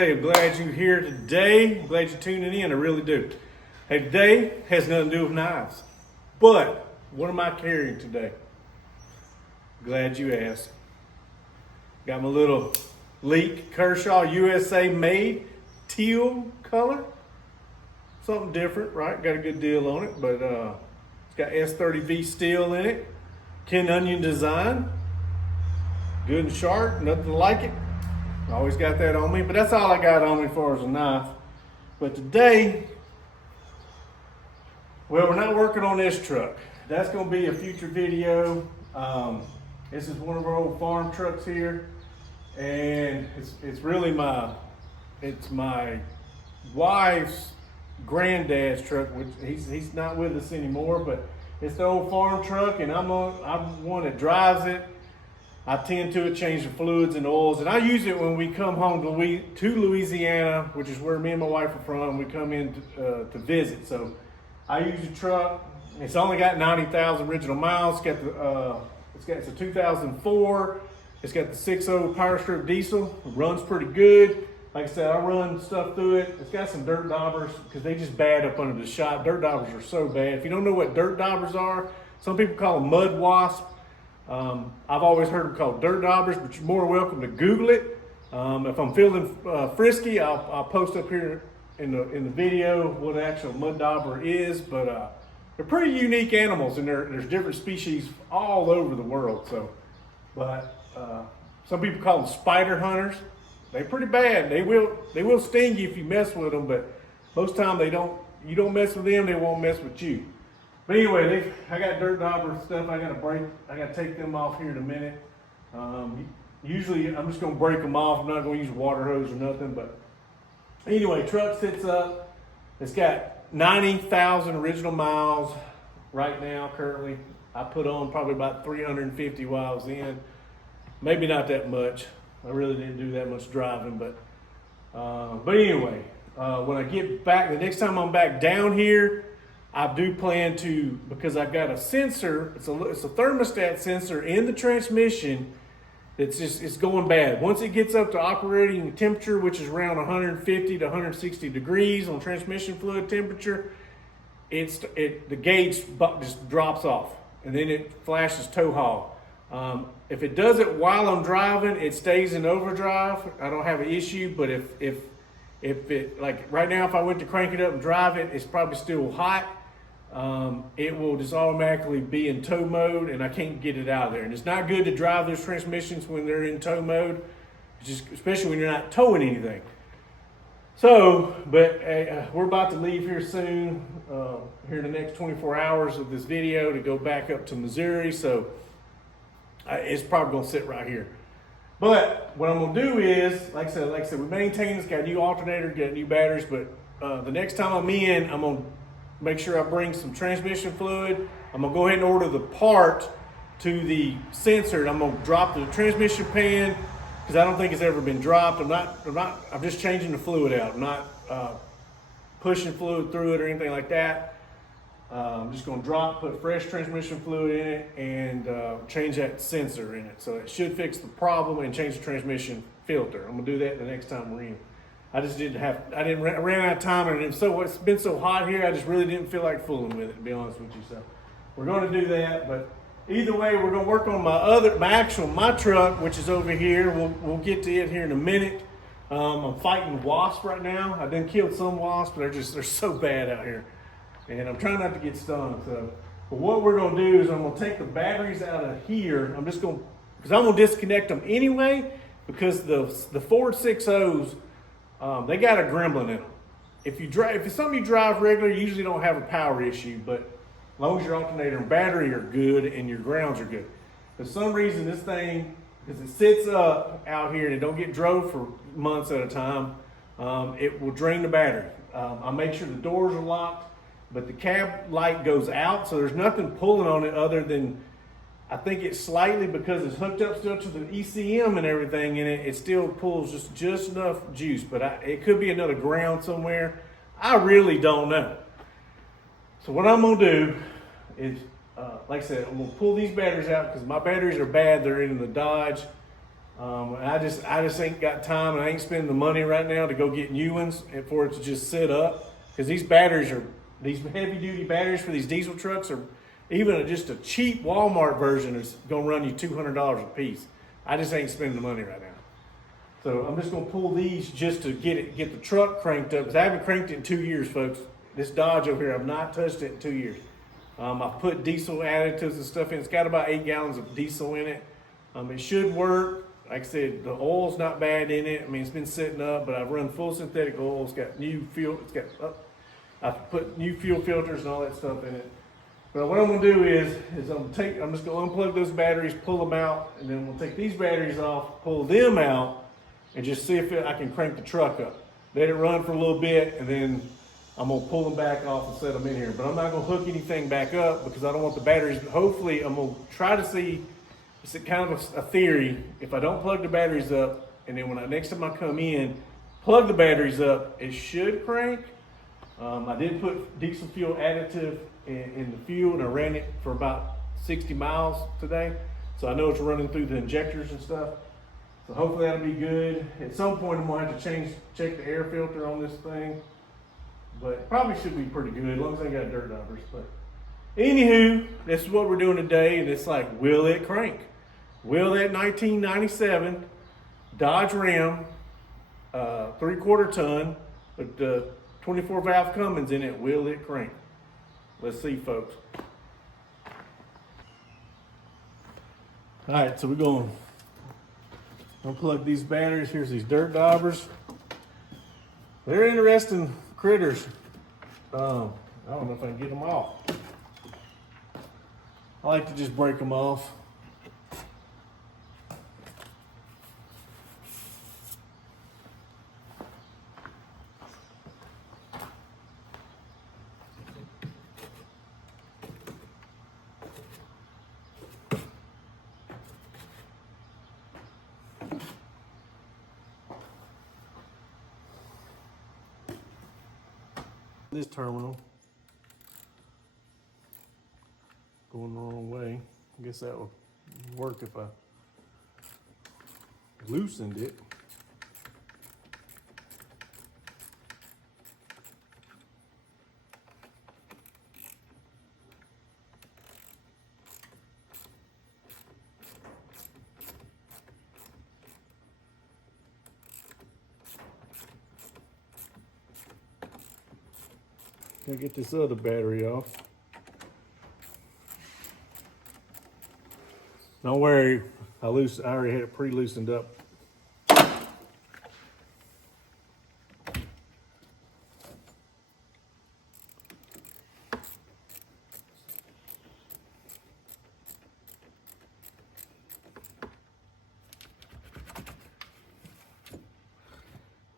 Hey, I'm glad you're here today. I'm glad you're tuning in. I really do. Hey, today has nothing to do with knives. But what am I carrying today? Glad you asked. Got my little Leak Kershaw USA made teal color. Something different, right? Got a good deal on it, but it's got S30V steel in it. Ken Onion design. Good and sharp, nothing like it. Always got that on me, but that's all I got on me as far as a knife. But today, well, we're not working on this truck. That's gonna be a future video. This is one of our old farm trucks here, and it's really my wife's granddad's truck, which he's not with us anymore, but it's the old farm truck, and I'm one that drives it. I tend to change the fluids and oils, and I use it when we come home to Louisiana, which is where me and my wife are from. We come in to visit, so I use the truck. It's only got 90,000 original miles. It's a 2004. It's got the 6.0 Power Stroke diesel. It runs pretty good. Like I said, I run stuff through it. It's got some dirt daubers because they just bad up under the shop. Dirt daubers are so bad. If you don't know what dirt daubers are, some people call them mud wasps. I've always heard them called dirt daubers, but you're more welcome to Google it. If I'm feeling frisky, I'll post up here in the video what an actual mud dauber is. But they're pretty unique animals, and there's different species all over the world. So, but some people call them spider hunters. They're pretty bad. They will sting you if you mess with them, but most time they don't. You don't mess with them, they won't mess with you. But anyway, I got dirt dauber stuff I gotta take them off here in a minute. Usually I'm just gonna break them off. I'm not gonna use a water hose or nothing, but anyway, truck sits up. It's got 90,000 original miles right now, currently. I put on probably about 350 while I was in. Maybe not that much. I really didn't do that much driving, but anyway, when I get back, the next time I'm back down here, I do plan to, because I've got a sensor, it's a thermostat sensor in the transmission it's going bad. Once it gets up to operating temperature, which is around 150 to 160 degrees on transmission fluid temperature, the gauge just drops off, and then it flashes tow haul. If it does it while I'm driving, it stays in overdrive. I don't have an issue, but if it, like right now, if I went to crank it up and drive it, it's probably still hot. It will just automatically be in tow mode, and I can't get it out of there. And it's not good to drive those transmissions when they're in tow mode, especially when you're not towing anything. So, but we're about to leave here soon, here in the next 24 hours of this video to go back up to Missouri. So it's probably gonna sit right here. But what I'm gonna do is, like I said, we maintain this, got a new alternator, got new batteries, but the next time I'm in, I'm gonna make sure I bring some transmission fluid. I'm gonna go ahead and order the part to the sensor, and I'm gonna drop the transmission pan, because I don't think it's ever been dropped. I'm just changing the fluid out. I'm not pushing fluid through it or anything like that. I'm just gonna put fresh transmission fluid in it and change that sensor in it. So it should fix the problem and change the transmission filter. I'm gonna do that the next time we're in. I ran out of time, and it's been so hot here, I just really didn't feel like fooling with it, to be honest with you. So we're gonna do that, but either way, we're gonna work on my truck, which is over here. We'll get to it here in a minute. I'm fighting wasps right now. I done killed some wasps, but they're so bad out here. And I'm trying not to get stung. So, but what we're gonna do is I'm gonna take the batteries out of here. Because I'm gonna disconnect them anyway, because the Ford 6.0s, they got a gremlin in them. If it's something you drive regular, you usually don't have a power issue, but as long as your alternator and battery are good and your grounds are good. For some reason, this thing, because it sits up out here and it don't get drove for months at a time, it will drain the battery. I make sure the doors are locked, but the cab light goes out, so there's nothing pulling on it other than, I think it's slightly, because it's hooked up still to the ECM and everything in it, it still pulls just enough juice, but it could be another ground somewhere. I really don't know. So what I'm gonna do is, like I said, I'm gonna pull these batteries out, because my batteries are bad. They're in the Dodge And I just ain't got time, and I ain't spending the money right now to go get new ones and for it to just sit up. Because these batteries are, these heavy duty batteries for these diesel trucks are, even just a cheap Walmart version is gonna run you $200 a piece. I just ain't spending the money right now. So I'm just gonna pull these just to get the truck cranked up, because I haven't cranked it in 2 years, folks. This Dodge over here, I've not touched it in 2 years. I've put diesel additives and stuff in. It's got about 8 gallons of diesel in it. It should work. Like I said, the oil's not bad in it. I mean, it's been sitting up, but I've run full synthetic oil. It's got new fuel. I've put new fuel filters and all that stuff in it. But what I'm gonna do is I'm just gonna unplug those batteries, pull them out, and then we'll take these batteries off, pull them out, and just see if I can crank the truck up. Let it run for a little bit, and then I'm gonna pull them back off and set them in here. But I'm not gonna hook anything back up because I don't want the batteries. Hopefully, I'm gonna try to see. It's kind of a theory. If I don't plug the batteries up, and then next time I come in, plug the batteries up, it should crank. I did put diesel fuel additive in the fuel, and I ran it for about 60 miles today. So I know it's running through the injectors and stuff. So hopefully that'll be good. At some point I'm gonna have to check the air filter on this thing. But it probably should be pretty good, as long as I got dirt numbers. But anywho, this is what we're doing today, and it's like, will it crank? Will that 1997 Dodge Ram 3/4 ton with the 24 valve Cummins in it, will it crank? Let's see, folks. All right, so we're going to unplug these batteries. Here's these dirt daubers. They're interesting critters. I don't know if I can get them off. I like to just break them off. This terminal going the wrong way. I guess that would work if I loosened it. I'll get this other battery off. Don't worry, I already had it pre-loosened up.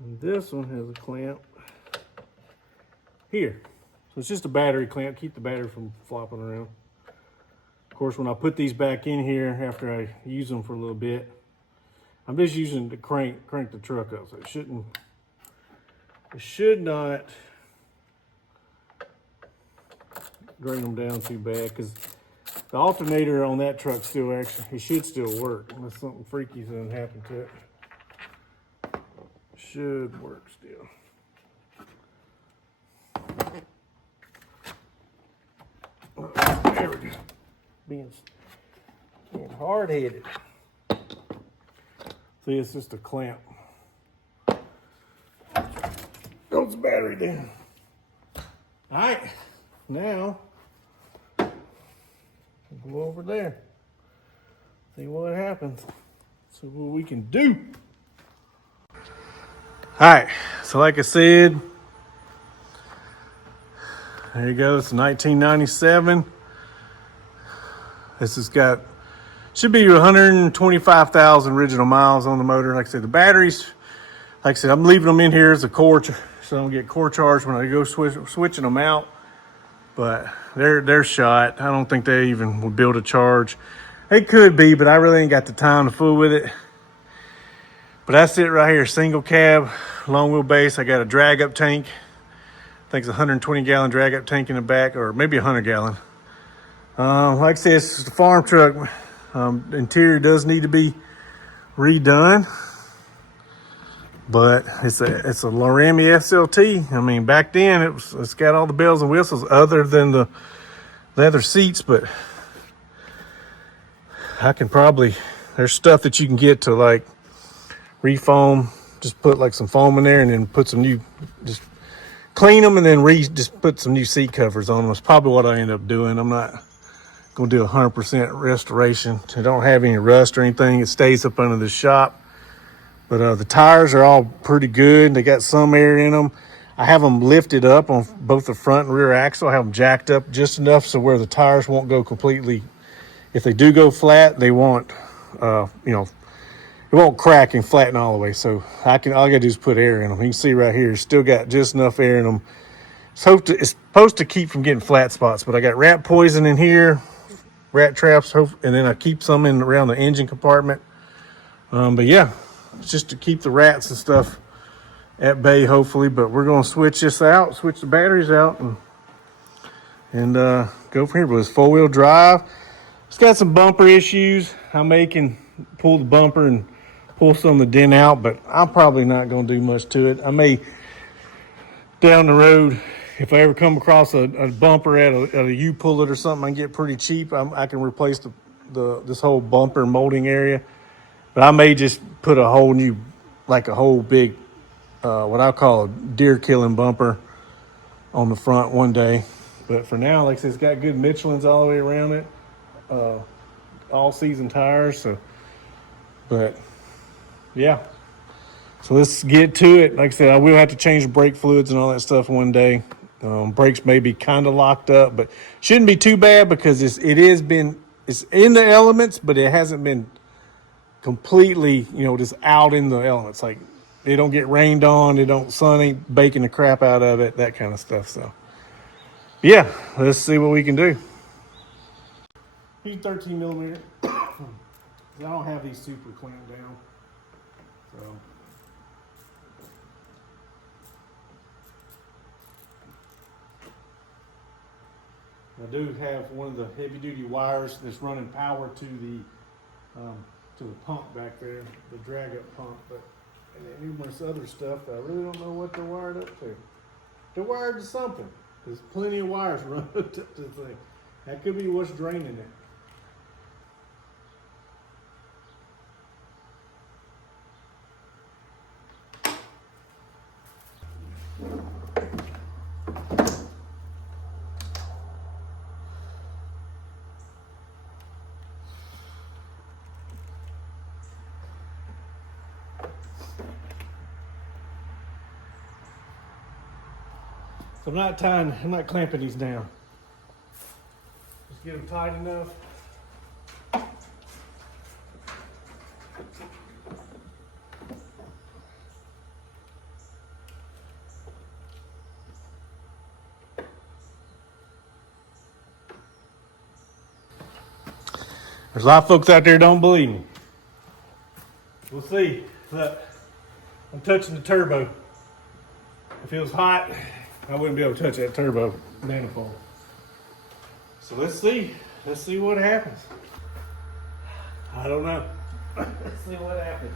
And this one has a clamp here. So it's just a battery clamp, keep the battery from flopping around. Of course, when I put these back in here after I use them for a little bit, I'm just using to crank the truck up. So it should not drain them down too bad, because the alternator on that truck it should still work unless something freaky doesn't happen to it. Should work still. There we go. Being hard-headed. See, it's just a clamp. Goes the battery down. All right, now we'll go over there. See what happens. See what we can do. All right, so like I said, there you go. It's 1997. This has should be 125,000 original miles on the motor. Like I said, the batteries, like I said, I'm leaving them in here as a core, so I don't get core charge when I go switching them out. But they're shot. I don't think they even would build a charge. It could be, but I really ain't got the time to fool with it. But that's it right here, single cab, long wheelbase. I got a drag up tank. I think it's a 120 gallon drag up tank in the back, or maybe 100 gallon. Like I said, it's a farm truck. Interior does need to be redone. But it's a Laramie SLT. I mean, back then it's got all the bells and whistles other than the leather seats, but I can probably, there's stuff that you can get to like refoam, just put like some foam in there and then put some new, just clean them and then just put some new seat covers on them. That's probably what I end up doing. I'm not gonna do 100% restoration. I don't have any rust or anything. It stays up under the shop. But the tires are all pretty good. They got some air in them. I have them lifted up on both the front and rear axle. I have them jacked up just enough so where the tires won't go completely. If they do go flat, they won't, it won't crack and flatten all the way. So all I gotta do is put air in them. You can see right here, it's still got just enough air in them. It's supposed to keep from getting flat spots, but I got rat poison in here, rat traps, and then I keep some in around the engine compartment. But yeah, it's just to keep the rats and stuff at bay, hopefully. But we're gonna switch this out, switch the batteries out, and go from here. But it's 4-wheel drive. It's got some bumper issues. I can pull the bumper and pull some of the dent out, but I'm probably not gonna do much to it. I may down the road, if I ever come across a bumper at a U-Pull-It or something I can get pretty cheap, I can replace this whole bumper molding area. But I may just put a whole new, like a whole big, what I call a deer killing bumper on the front one day. But for now, like I said, it's got good Michelin's all the way around it, all season tires. So, but yeah. So let's get to it. Like I said, I will have to change the brake fluids and all that stuff one day. Brakes may be kind of locked up, but shouldn't be too bad because it's in the elements, but it hasn't been completely, just out in the elements. Like they don't get rained on, sun ain't baking the crap out of it, that kind of stuff. So yeah, let's see what we can do. These 13 millimeter. I don't have these super clamped down. So I do have one of the heavy duty wires that's running power to the pump back there, the drag up pump, but and numerous other stuff that I really don't know what they're wired up to. They're wired to something. There's plenty of wires running up to the thing. That could be what's draining it. So I'm not clamping these down. Just get them tight enough. There's a lot of folks out there don't believe me. We'll see. Look, I'm touching the turbo. If it was hot, I wouldn't be able to touch that turbo manifold. So let's see what happens. I don't know. Let's see what happens.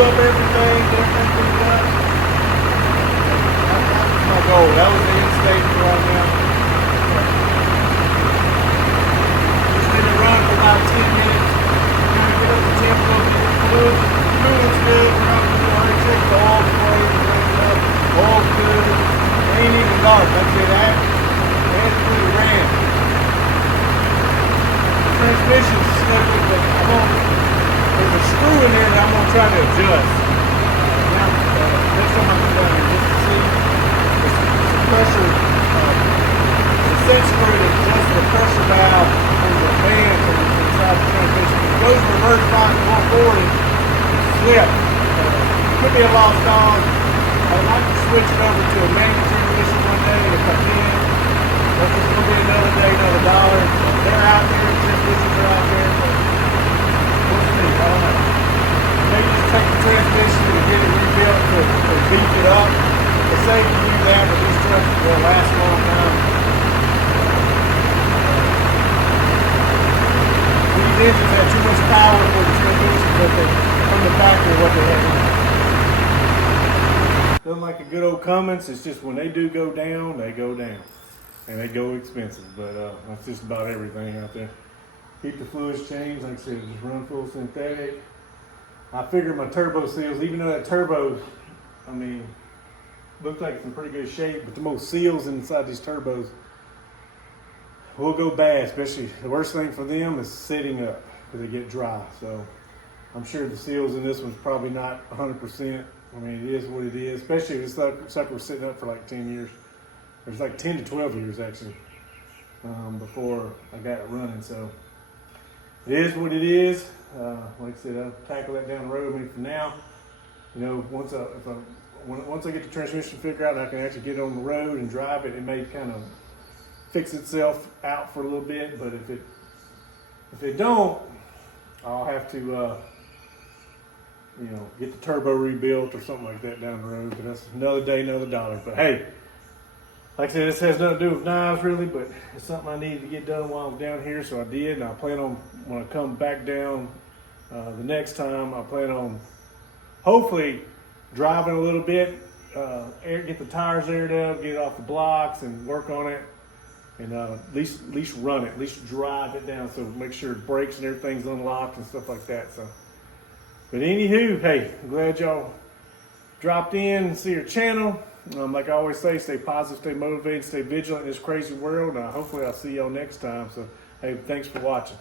up everything, get everything cleaned up. That's my goal. That was the end state for right now. Just let it run for about 10 minutes. Kind of get up the tempo, get the fluid. Fluid's good. We're not going to hurry. Check the oil before you clean it up. Oil's good. It ain't even dark. That's it. That's pretty ran. The transmission's slipping, but there's a screw in there that I'm going to try to adjust. Now, next time I come down here, just to see, it's a pressure, it's a set screw that adjusts the pressure valve on the bands inside the transmission. It goes reverse lock and going forward and slip. Could be a lost cause. I'd like to switch it over to a manual transmission one day if I can. That's just going to be another day, another dollar. They're out there, the transmissions are out there, but we'll see. I don't know. Maybe just take the transmission and get it rebuilt to beef it up. It's safe to do that, but these trucks will last a long time. These engines have too much power for the transmissions that they from the factory what they have. Doesn't like a good old Cummins. It's just when they do go down, they go down. And they go expensive, but that's just about everything out there. Keep the fluids changed, like I said, just run full synthetic. I figured my turbo seals, even though that turbo, I mean, looks like it's in pretty good shape, but the most seals inside these turbos will go bad, especially the worst thing for them is sitting up because they get dry. So I'm sure the seals in this one's probably not 100%. I mean, it is what it is, especially if this sucker was sitting up for like 10 years. It was like 10 to 12 years actually before I got it running. So it is what it is. Like I said, I'll tackle that down the road. I mean, for now, you know, once I get the transmission figured out and I can actually get on the road and drive it, it may kind of fix itself out for a little bit. But if it don't, I'll have to, you know, get the turbo rebuilt or something like that down the road. But that's another day, another dollar. But hey, like I said, this has nothing to do with knives really, but it's something I needed to get done while I was down here, so I did. And I plan on, when I come back down the next time, I plan on hopefully driving a little bit, get the tires aired up, get it off the blocks and work on it. And at least run it, at least drive it down, so make sure the brakes and everything's unlocked and stuff like that. So, but anywho, hey, I'm glad y'all dropped in and see your channel. Like I always say, stay positive, stay motivated, stay vigilant in this crazy world. Hopefully I'll see y'all next time. So, hey, thanks for watching.